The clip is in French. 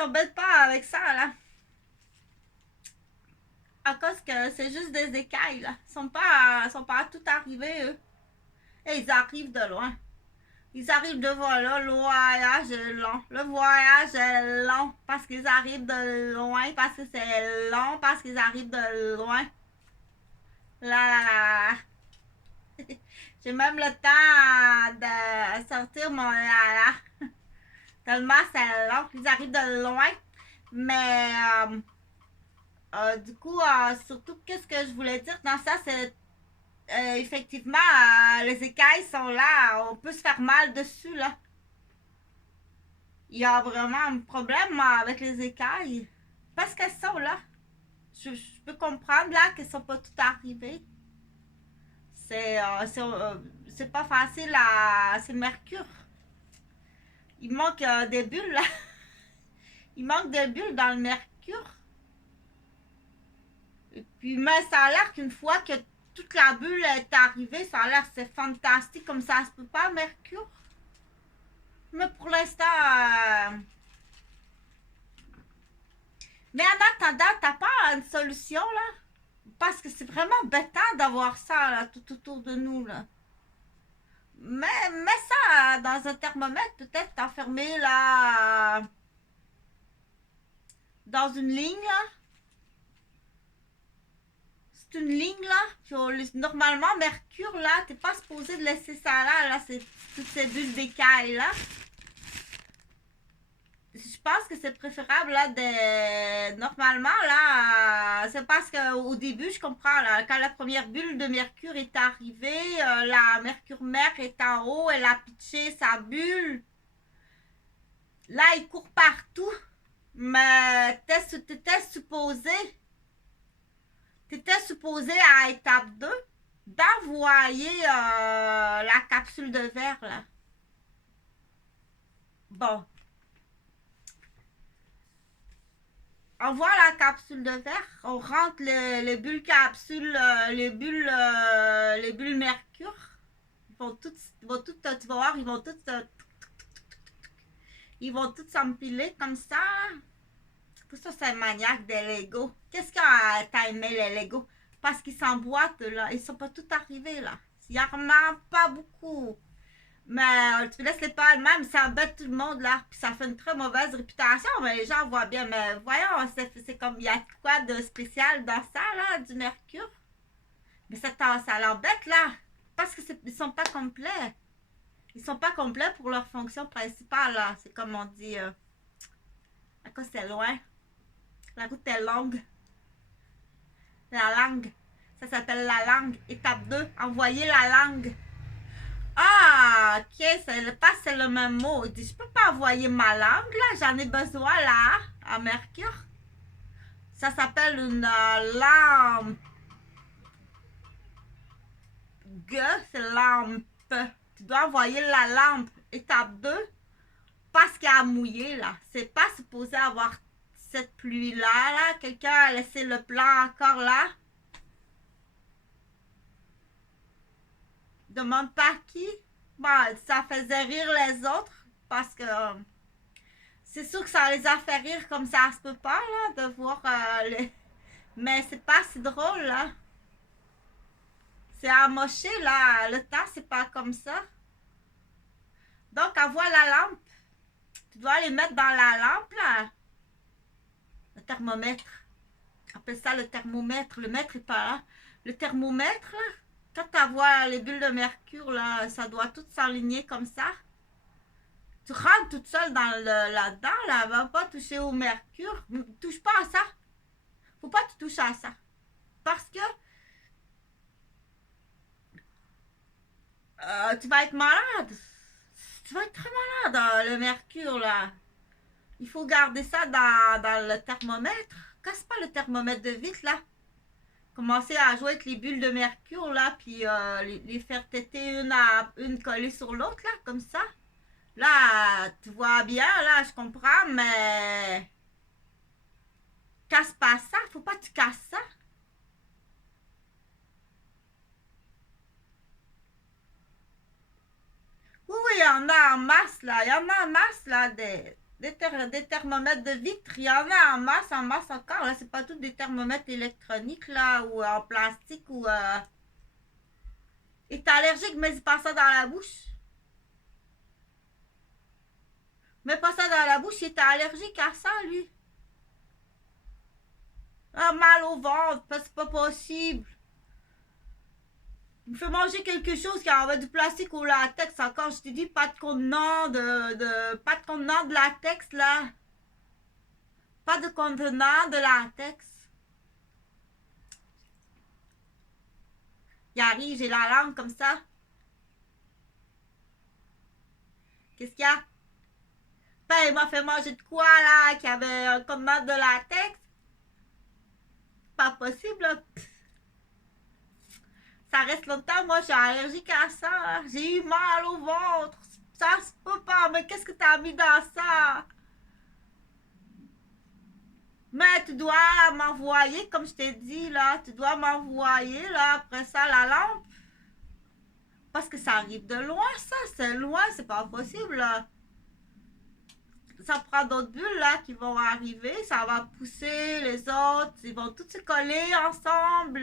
t'embête pas avec ça, là. À cause que c'est juste des écailles, là. Sont pas tout arrivés, eux. Et ils arrivent de loin. Ils arrivent de voilà, le voyage est long. Le voyage est long parce qu'ils arrivent de loin, parce que c'est long, parce qu'ils arrivent de loin. Là, là, là, là. J'ai même le temps de sortir mon là, là. Tellement c'est long. Ils arrivent de loin. Mais du coup, surtout, qu'est-ce que je voulais dire dans ça, c'est effectivement, les écailles sont là. On peut se faire mal dessus, là. Il y a vraiment un problème avec les écailles. Parce qu'elles sont là. Je peux comprendre là qu'elles sont pas toutes arrivées. C'est pas facile à. C'est Mercure. Il manque des bulles là. Il manque des bulles dans le Mercure. Et puis, mais ça a l'air qu'une fois que toute la bulle est arrivée, ça a l'air c'est fantastique comme ça se peut pas, Mercure. Mais pour l'instant. Mais en attendant, t'as pas une solution là? Parce que c'est vraiment bêtant d'avoir ça là, tout autour de nous. Là. Mais mets ça dans un thermomètre, peut-être enfermé là dans une ligne là. C'est une ligne là. Normalement, Mercure là, t'es pas supposé de laisser ça là. Là, c'est toutes ces bulles d'écailles là. Je pense que c'est préférable là de normalement là c'est parce que au début je comprends là quand la première bulle de mercure est arrivée la mercure mère est en haut elle a pitché sa bulle là il court partout mais t'étais supposé à étape 2 d'envoyer la capsule de verre là bon on voit la capsule de verre, on rentre les bulles capsules, les bulles mercure. Tu vas voir, ils vont toutes s'empiler comme ça. Pour ça, c'est maniaque des Lego. Qu'est-ce que t'as aimé les Lego? Parce qu'ils s'emboîtent là, ils sont pas tous arrivés là. Il y en a pas beaucoup. Mais tu laisses les pas même, ça embête tout le monde là. Puis ça fait une très mauvaise réputation, mais les gens voient bien. Mais voyons, c'est comme, il y a quoi de spécial dans ça là, du mercure? Mais ça l'embête là. Parce que ils sont pas complets. Ils sont pas complets pour leur fonction principale là. C'est comme on dit. À cause c'est loin. La route est longue. La langue. Ça s'appelle la langue. Étape 2. Envoyer la langue. Ah, ok, c'est le même mot. Il dit, je peux pas envoyer ma langue, là, j'en ai besoin, là, à Mercure. Ça s'appelle une lampe. C'est lampe. Tu dois envoyer la lampe. Étape 2, parce qu'il a mouillé, là. C'est pas supposé avoir cette pluie-là, là. Quelqu'un a laissé le plan encore là. Demande pas qui. Bon, ça faisait rire les autres, parce que... c'est sûr que ça les a fait rire comme ça se peut pas, là, de voir les... Mais c'est pas si drôle, là. C'est amoché, là. Le temps, c'est pas comme ça. Donc, envoie la lampe. Tu dois les mettre dans la lampe, là. Le thermomètre. Appelle ça le thermomètre. Le mètre est pas là. Le thermomètre, là. Quand tu envoies les bulles de mercure, là, ça doit tout s'aligner comme ça. Tu rentres toute seule là-dedans, là. Va pas toucher au mercure. Touche pas à ça. Faut pas que tu touches à ça. Parce que tu vas être malade. Tu vas être très malade, le mercure, là. Il faut garder ça dans le thermomètre. Casse pas le thermomètre de vite, là. Commencer à jouer avec les bulles de mercure, là, puis les faire têter une collée sur l'autre, là, comme ça. Là, tu vois bien, là, je comprends, mais... casse pas ça. Faut pas que tu casses ça. Oui, oui, il y en a en masse, là. Il y en a en masse, là, Des thermomètres de vitre, il y en a en masse encore. Là, c'est pas tous des thermomètres électroniques, là, ou en plastique, ou... Et t'es allergique, mais c'est pas ça dans la bouche. Mets pas ça dans la bouche, il était allergique à ça, lui. Ah, mal au ventre, parce que c'est pas possible. Il me fait manger quelque chose qui a du plastique ou latex encore. Je t'ai dit, pas de contenant pas de contenant de latex, là. Pas de contenant de latex. Il arrive, j'ai la langue comme ça. Qu'est-ce qu'il y a? Ben, il m'a fait manger de quoi, là, qui avait un contenant de latex? Pas possible, là. Ça reste longtemps, moi, je suis allergique à ça. J'ai eu mal au ventre. Ça se peut pas, mais qu'est-ce que t'as mis dans ça? Mais tu dois m'envoyer, comme je t'ai dit, là, tu dois m'envoyer, là, après ça, la lampe. Parce que ça arrive de loin, ça, c'est loin, c'est pas possible, là. Ça prend d'autres bulles, là, qui vont arriver, ça va pousser les autres, ils vont tous se coller ensemble.